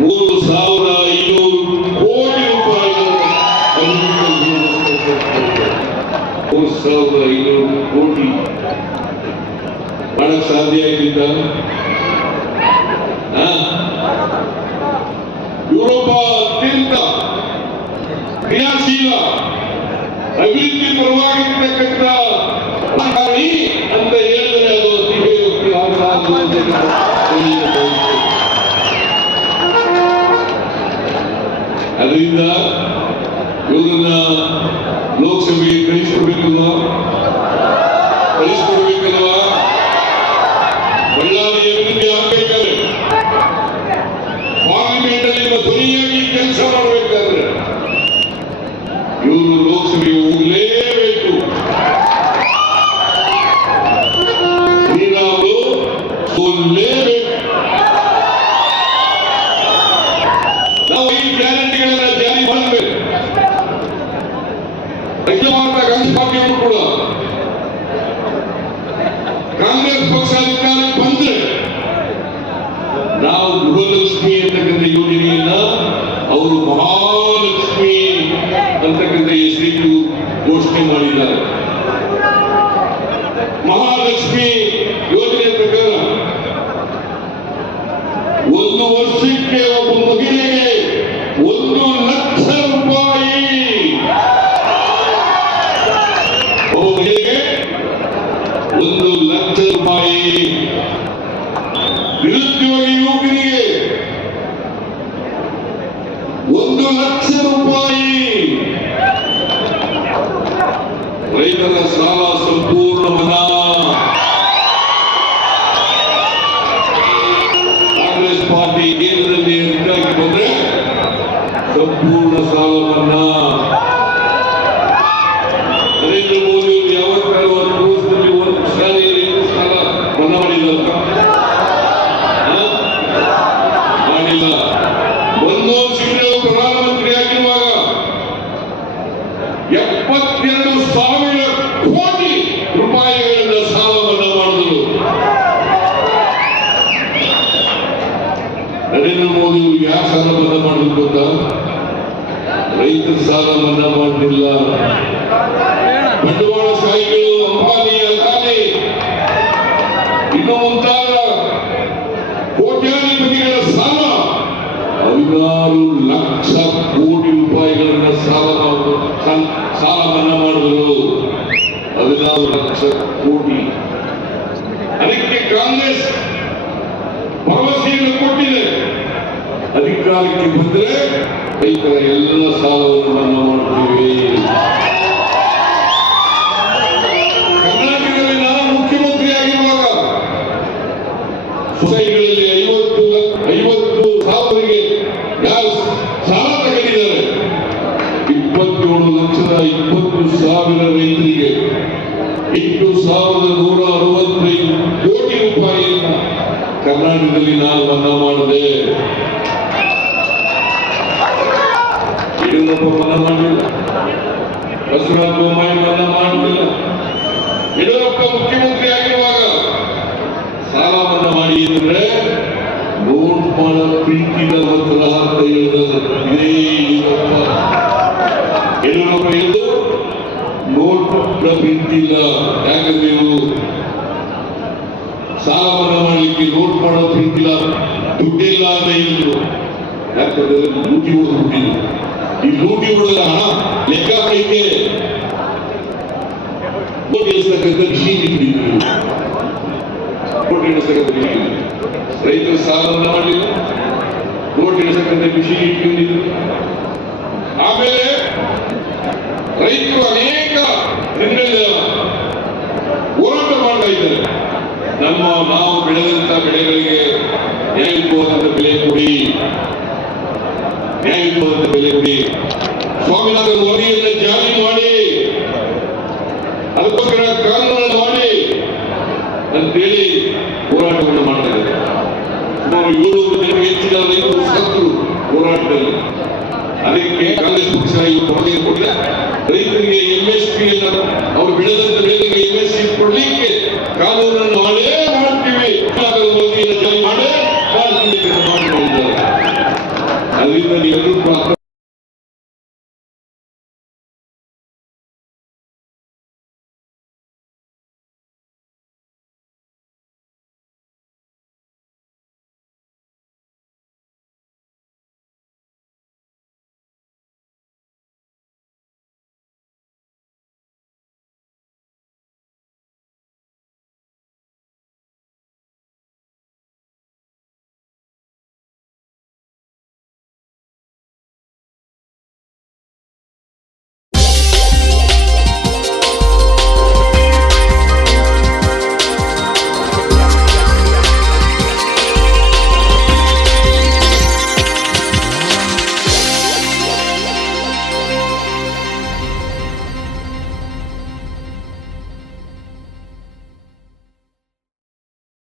ಮೂರು ಸಾವಿರ ಐನೂರು ಕೋಟಿ ಮೂರು ಸಾವಿರದ ಕೋಟಿ. ಸಾಧ್ಯ ಆಗಿದ್ದ ಯುರೋಪ ಅತ್ಯಂತ ಕ್ರಿಯಾಶೀಲ, ಅಭಿವೃದ್ಧಿ ಪರವಾಗಿರ್ತಕ್ಕಂಥ ಅಂತ ಹೇಳಿದ್ರೆ ಅದು ಅಂತ ಅದರಿಂದ ಇವರನ್ನ ಲೋಕಸಭೆಗೆ ಕಳಿಸ್ಕೊಡ್ಬೇಕಲ್ವಾ ಕಳಿಸ್ಕೊಡ್ಬೇಕಲ್ವಾ ಬಳ್ಳಾರಿಯ ಅಭಿವೃದ್ಧಿ ಆಗ್ಬೇಕಾದ್ರೆ ಪಾರ್ಲಿಮೆಂಟ್ ಅಲ್ಲಿ ಸರಿಯಾಗಿ ಕೆಲಸ ಮಾಡಬೇಕಾದ್ರೆ ಇವರು ಲೋಕಸಭೆಗೆ ಹೋಗಲೇಬೇಕು ಶ್ರೀರಾಮುಲು ಸೋಲ್ಲೇಬೇಕು ನಾವು ಈ ಗ್ಯಾರಂಟಿಗಳನ್ನ ಜಾರಿ ಮಾಡಬೇಕು ಭಾರತ ಕಾಂಗ್ರೆಸ್ ಪಾರ್ಟಿಯವರು ಕೂಡ ಕಾಂಗ್ರೆಸ್ ಪಕ್ಷ ಅಧಿಕಾರಕ್ಕೆ ಬಂದ್ರೆ ನಾವು ಗೃಹಲಕ್ಷ್ಮಿ ಅಂತಕ್ಕಂಥ ಯೋಜನೆಯನ್ನ ಅವರು ಮಹಾಲಕ್ಷ್ಮಿ ಅಂತಕ್ಕಂಥ ಹೆಸರಿಟ್ಟು ಘೋಷಣೆ ಮಾಡಿದ್ದಾರೆ. ಮಹಾಲಕ್ಷ್ಮಿ ಒಂದು ಲಕ್ಷ ರೂಪಾಯಿ ನಿರುದ್ಯೋಗಿ ಯುವಕರಿಗೆ ಒಂದು ಲಕ್ಷ ರೂಪಾಯಿ ರೈತರ ಸಾಲ ಸಂಪೂರ್ಣ ಮನಾ ಕಾಂಗ್ರೆಸ್ ಪಾರ್ಟಿ ಕೇಂದ್ರದಲ್ಲಿ ಅಧಿಕಾರಕ್ಕೆ ಬಂದ್ರೆ ಸಂಪೂರ್ಣ ಸಾಲ ಮನ್ನಾ ನರೇಂದ್ರ ಮೋದಿ ಅವರು ಯಾವತ್ತಾರು ಒಂದು ವರ್ಷದಲ್ಲಿ ಒಂದು ಶಾಲೆಯಲ್ಲಿ ಎಷ್ಟು ಸಾಲ ಮನ್ನಾ ಮಾಡಿಲ್ಲ ಮಾಡಿಲ್ಲ ಮನಮೋಹನ್ ಸಿಂಗ್ ಅವರು ಪ್ರಧಾನಮಂತ್ರಿ ಆಗಿರುವಾಗ ಎಪ್ಪತ್ತೆರಡು ಸಾವಿರ ಕೋಟಿ ರೂಪಾಯಿಗಳಿಂದ ಸಾಲ ಮನ್ನಾ ಮಾಡಿದರು ನರೇಂದ್ರ ಮೋದಿ ಯಾವ ಸಾಲ ಮನ್ನಾ ಮಾಡಿದ್ರು ಗೊತ್ತಾ ರೈತರ ಸಾಲ ಮನ್ನಾ ಮಾಡಲಿಲ್ಲ. ಬಂಡವಾಳಶಾಹಿಗಳು ಅಂಬಾನಿ ಅದಾನಿ ಇನ್ನು ಮುಂತಾದ ಕೋಟ್ಯಾಧಿಪತಿಗಳ ಸಾಲ. ಹದಿನಾರು ಲಕ್ಷ ಕೋಟಿ ರೂಪಾಯಿಗಳನ್ನ ಸಾಲ- ಸಾಲ ಮನ್ನಾ ಮಾಡಿದ್ರು. ಹದಿನಾರು ಲಕ್ಷ ಕೋಟಿ. ಅದಕ್ಕೆ ಕಾಂಗ್ರೆಸ್ ಅಧಿಕಾರಕ್ಕೆ ಬಂದರೆ ರೈತರ ಎಲ್ಲ ಸಾಲವನ್ನು ಮನ್ನಾ ಮಾಡ್ತೀವಿ. ಕರ್ನಾಟಕದಲ್ಲಿ ನಾನು ಮುಖ್ಯಮಂತ್ರಿ ಆಗಿರುವಾಗ ಸೊಸೈಟಿಗಳಲ್ಲಿ ಐವತ್ತು ಐವತ್ತು ಸಾವಿರಗೆ ಯಾರು ಸಾಲ ತಗೊಂಡಿದ್ದಾರೆ ಇಪ್ಪತ್ತೇಳು ಲಕ್ಷದ ಇಪ್ಪತ್ತು ಸಾವಿರ ರೈತರಿಗೆ. ಎಂಟು ಸಾವಿರದ ನೂರ ಅರವತ್ತೈದು ಕೋಟಿ ರೂಪಾಯಿಯನ್ನ ಕರ್ನಾಟಕದಲ್ಲಿ ನಾನು ಮನ್ನಾ ಮಾಡಿದೆ. ಯಡಿಯೂರಪ್ಪ ಮನ ಮಾಡಲಿಲ್ಲ ಬಸವರಾಜ ಬೊಮ್ಮಾಯಿ ಮನ ಮಾಡಲಿಲ್ಲ ಯಡಿಯೂರಪ್ಪ ಮುಖ್ಯಮಂತ್ರಿ ಆಗಿರುವಾಗ ಸಾಲ ಮನ್ನಾ ಮಾಡಿ ಅಂದ್ರೆ ನೋಟ್ ಮಾಡ ಪ್ರೀತಿನ ಮತ್ತು ಅಂತ ಹೇಳಿದ ಇದೇ ಯಡಿಯೂರಪ್ಪ ಯಡಿಯೂರಪ್ಪ ಹೇಳಿದ್ದು ನೋಟ್ ಪ್ರೀತಿಲ್ಲ ಯಾಕಂದ್ರೆ ನೀವು ಸಾಲ ಮನ್ನಾ ಮಾಡಲಿಕ್ಕೆ ನೋಟ್ ಮಾಡೋ ಪ್ರೀತಿಲ್ಲ ದುಡ್ಡಿಲ್ಲ ಅಂತ ಹೇಳಿದ್ರು. ಯಾಕಂದ್ರೆ ಹೊಡೆದು ಬಿಟ್ಟಿದ್ರು ಈ ಭೂಮಿ ಹೊಡೆದ ಹಣ ಲೆಕ್ಕ machine. ರೈತರು ಸಾಲ ಮಾಡಿಲ್ಲ. ಕೋಟಿ ಎಣಿಸ್ತಕ್ಕಂಥ ಕೃಷಿ ಇಟ್ಕೊಂಡಿದ್ರು ಆಮೇಲೆ ರೈತರು ಅನೇಕ ದಿನಗಳಿಂದ ಹೋರಾಟ ಮಾಡ್ತಾ ಇದ್ದಾರೆ. ನಮ್ಮ ನಾವು ಬೆಳೆದಂತ ಬೆಳೆಗಳಿಗೆ ಹೇಳ್ಬೋದಂತ ಬೆಲೆ ಕೊಡಿ. ನ್ಯಾಯಯುತವಾದಂತ ಬೆಲೆ ಜಾರಿ ಮಾಡಿ ಅದಕ್ಕೋಸ್ಕರ ಕಾನೂನನ್ನು ಮಾಡಿ ಅಂತೇಳಿ ಹೋರಾಟವನ್ನು ಮಾಡ್ತಾ ಇದ್ದಾರೆ ಸುಮಾರು ಏಳ್ನೂರು ಹೆಚ್ಚಿನ ರೈತರು ಸತ್ತು ಹೋರಾಟದಲ್ಲಿ ಅದಕ್ಕೆ ಕಾಂಗ್ರೆಸ್ ಪಕ್ಷ ರೈತರಿಗೆ ಎಂ ಎಸ್ ಪಿ ಅವ್ರು ಬೆಳೆದಂತ ಬೆಳೆಗಳಿಗೆ ಎಂ ಎಸ್ ಪಿ ಕೊಡ್ಲಿಕ್ಕೆ ಕಾನೂನನ್ನು ಮಾಡೇ వీళ్ళని ఎదురు